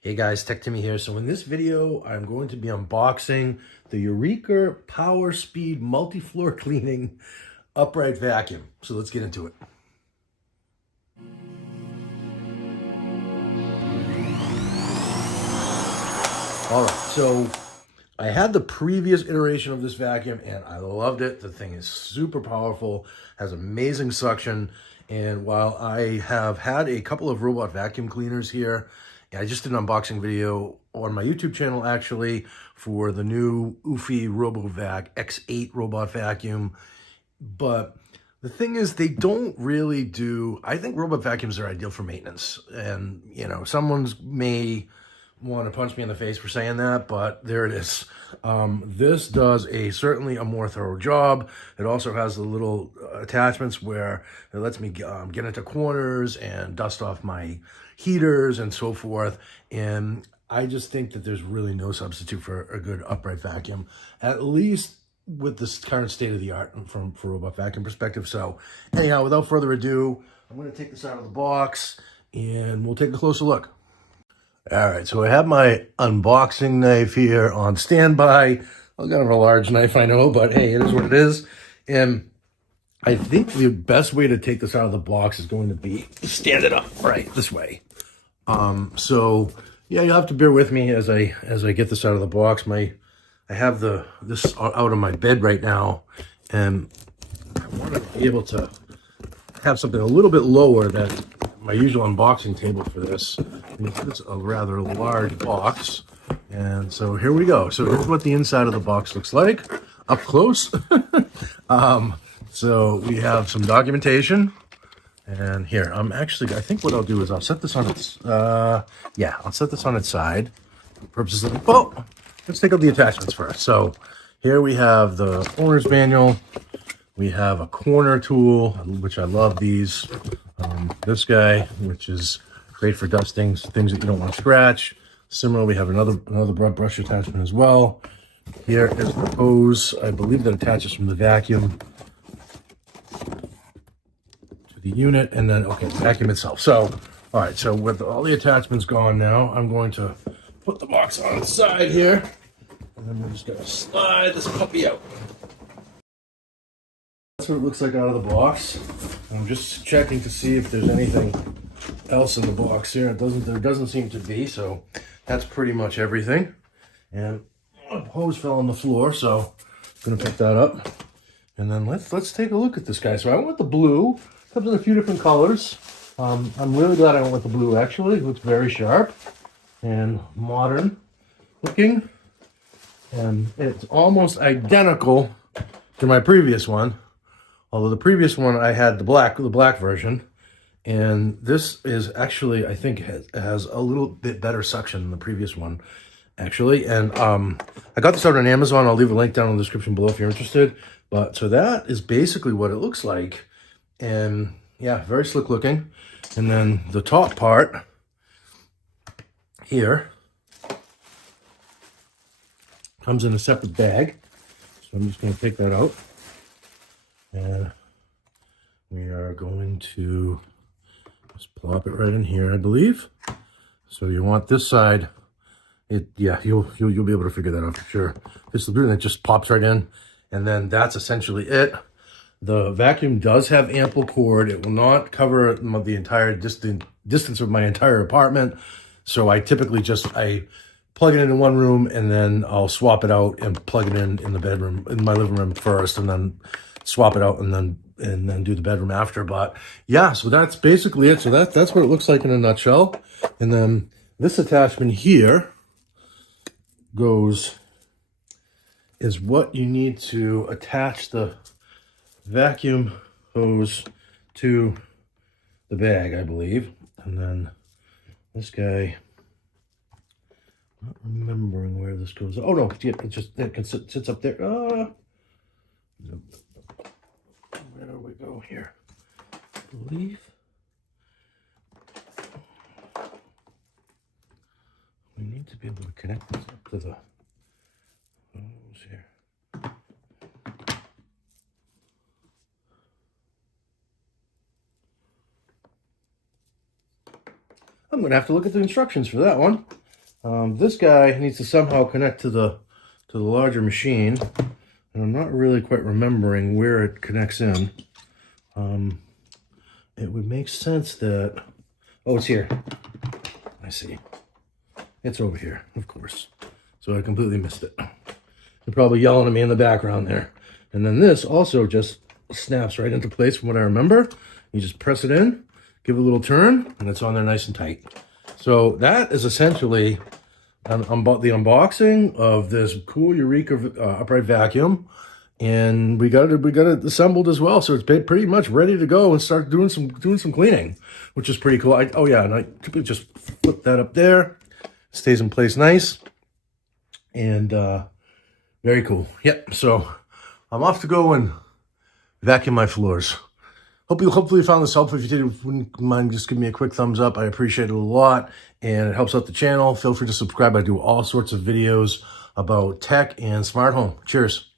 Hey guys, Tech Timmy here. So in this video, I'm going to be unboxing the Eureka PowerSpeed multi-floor cleaning upright vacuum. So let's get into it. All right, so I had the previous iteration of this vacuum and I loved it. The thing is super powerful, has amazing suction. And while I have had a couple of robot vacuum cleaners here, I just did an unboxing video on my YouTube channel actually for the new Eufy RoboVac X8 robot vacuum. But the thing is, they don't really do, I think robot vacuums are ideal for maintenance. And, you know, someone's may want to punch me in the face for saying that, but there it is. This does certainly a more thorough job. It also has the little attachments where it lets me get into corners and dust off my heaters and so forth. And I just think that there's really no substitute for a good upright vacuum, at least with this current state of the art for robot vacuum perspective. So anyhow, without further ado, I'm going to take this out of the box and we'll take a closer look. All right, so I have my unboxing knife here on standby. I've got a large knife, I know, but hey, it is what it is. And I think the best way to take this out of the box is going to be stand it up right this way. So yeah, you'll have to bear with me as I get this out of the box. I have this out on my bed right now, and I want to be able to have something a little bit lower than my usual unboxing table for this. And it's a rather large box. And so here we go. So here's what the inside of the box looks like up close. So we have some documentation. And here, I think what I'll do is I'll set this on its, I'll set this on its side. For purposes of, let's take out the attachments first. So here we have the owner's manual. We have a corner tool, which I love these. This guy, which is great for dusting things that you don't want to scratch. Similar, we have another brush attachment as well. Here is the hose. I believe that attaches from the vacuum to the unit, and then the vacuum itself. So, all right. So with all the attachments gone now, I'm going to put the box on its side here, and then we're just going to slide this puppy out. That's what it looks like out of the box. I'm just checking to see if there's anything else in the box here. There doesn't seem to be, so that's pretty much everything. And a hose fell on the floor, so I'm gonna pick that up. And then let's take a look at this guy. So I went with the blue. Comes in a few different colors. I'm really glad I went with the blue actually. It looks very sharp and modern looking. And it's almost identical to my previous one. Although the previous one I had the black version, and this is actually, I think, has a little bit better suction than the previous one, actually. And I got this out on Amazon. I'll leave a link down in the description below if you're interested. But so that is basically what it looks like, and yeah, very slick looking. And then the top part here comes in a separate bag, so I'm just going to take that out. And we are going to just plop it right in here, I believe. So you want this side. You'll be able to figure that out for sure. This is that just pops right in, and then that's essentially it. The vacuum does have ample cord. It will not cover the entire distance of my entire apartment. So I typically I plug it in one room, and then I'll swap it out and plug it in the bedroom, in my living room first, and then swap it out and then do the bedroom after. But yeah, so that's basically it. So that's what it looks like in a nutshell. And then this attachment here is what you need to attach the vacuum hose to the bag, I believe. And then this guy, not remembering where this goes. Oh no, it sits up there. Where do we go here? I believe we need to be able to connect this up to the hose here. I'm going to have to look at the instructions for that one. This guy needs to somehow connect to the larger machine, and I'm not really quite remembering where it connects in. It would make sense that, oh, it's here. I see. It's over here, of course. So I completely missed it. They're probably yelling at me in the background there. And then this also just snaps right into place from what I remember. You just press it in, give it a little turn, and it's on there nice and tight. So that is essentially the unboxing of this cool Eureka upright vacuum. And we got it assembled as well, so it's pretty much ready to go and start doing some cleaning, which is pretty cool. And I typically just flip that up there, stays in place nice, and very cool. Yep. So I'm off to go and vacuum my floors. Hopefully you found this helpful. If you did, wouldn't mind just give me a quick thumbs up. I appreciate it a lot, and it helps out the channel. Feel free to subscribe. I do all sorts of videos about tech and smart home. Cheers.